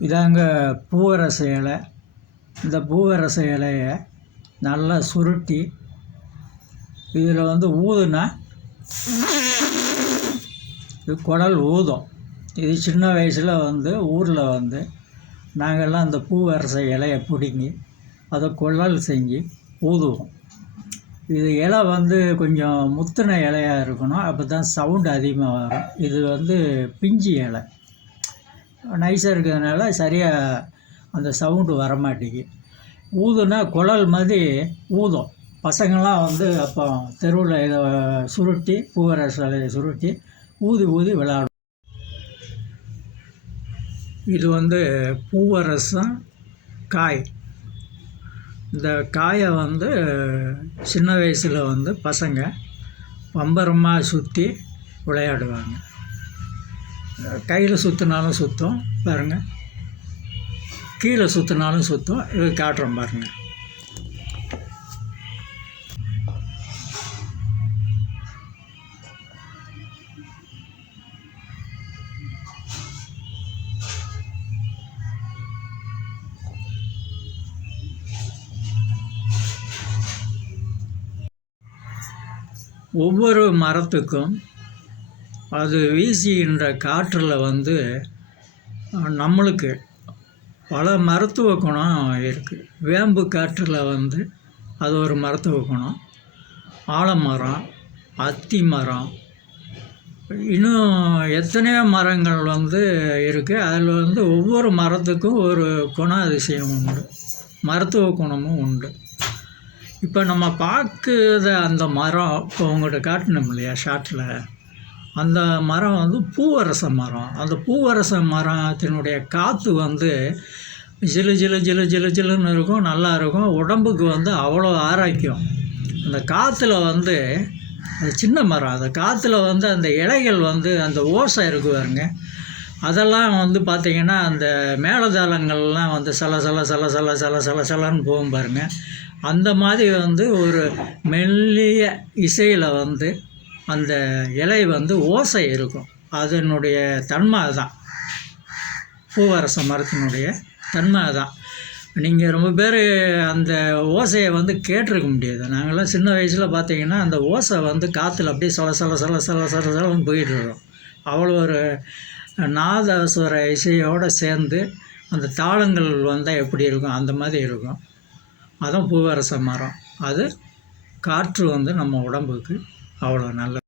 இதாங்க பூவரச இலை. இந்த பூவரச இலையை நல்லா சுருட்டி இதில் வந்து ஊதுனா இது குடல் ஊதும். இது சின்ன வயசில் வந்து ஊரில் வந்து நாங்கள்லாம் அந்த பூவரச இலையை பிடுங்கி அதை குழல் செஞ்சு ஊதுவோம். இது இலை வந்து கொஞ்சம் முத்தின இலையாக இருக்கணும். அப்போ தான் சவுண்டு அதிகமாக வரும். இது வந்து பிஞ்சு இலை. நைஸாக இருக்கிறதுனால சரியாக அந்த சவுண்டு வரமாட்டேங்குது. ஊதுனா குழல் மாதிரி ஊதும். பசங்களாம் வந்து அப்போ தெருவில் இதை சுருட்டி பூவரச இலையை சுருட்டி ஊதி ஊதி விளையாடும் இது வந்து பூவரசம் காய். இந்த காயை வந்து சின்ன வயசில் வந்து பசங்க பம்பரமாக சுற்றி விளையாடுவாங்க. கையில் சுற்றினாலும் சுற்றும் பாருங்கள் கீழே சுற்றினாலும் சுற்றும் இது காட்டுறோம் பாருங்கள் ஒவ்வொரு மரத்துக்கும் அது வீசுகின்ற காற்றில் வந்து நம்மளுக்கு பல மருத்துவ குணம் இருக்குது வேம்பு காற்றில் வந்து அது ஒரு மருத்துவ குணம். ஆலமரம் அத்தி மரம். இன்னும் எத்தனையோ மரங்கள் வந்து இருக்குது அதில் வந்து ஒவ்வொரு மரத்துக்கும் ஒரு குண அதிசயம் உண்டு. மருத்துவ குணமும் உண்டு. இப்போ நம்ம பார்க்குற அந்த மரம் இப்போ உங்கள்கிட்ட காட்டணும் இல்லையா ஷார்ட்டில் அந்த மரம் வந்து பூவரச மரம். அந்த பூவரச மரத்தினுடைய காற்று வந்து ஜிலு ஜிலு ஜிலு ஜிலு ஜிலுன்னு இருக்கும் நல்லா இருக்கும். உடம்புக்கு வந்து அவ்வளோ ஆரோக்கியம். அந்த காற்றுல வந்து அது சின்ன மரம் அந்த காற்றுல வந்து அந்த இலைகள் வந்து அந்த ஓசை இருக்கு பாருங்க. அதெல்லாம் வந்து பார்த்திங்கன்னா அந்த மேலதாளங்கள்லாம் வந்து சல சல சல சல சல சல சலன்னு போகும் பாருங்க. அந்த மாதிரி வந்து ஒரு மெல்லிய இசையில் வந்து அந்த இலை வந்து ஓசை இருக்கும். அதனுடைய தன்மை அதுதான் பூவரச மரத்தினுடைய தன்மை அதுதான் நீங்கள் ரொம்ப பேர் அந்த ஓசையை வந்து கேட்டிருக்க முடியாது. நாங்கள்லாம் சின்ன வயசில் பார்த்தீங்கன்னா அந்த ஓசை வந்து காற்றுல அப்படியே சல சல சல சல சல சலன்னு போயிட்டுருக்கோம் அவ்வளோ ஒரு நாதஸ்வர இசையோடு சேர்ந்து அந்த தாளங்கள் வந்தால் எப்படி இருக்கும்? அந்த மாதிரி இருக்கும். அதுதான் பூவரச மரம். அது காற்று வந்து நம்ம உடம்புக்கு அவ்வளோ நல்லது.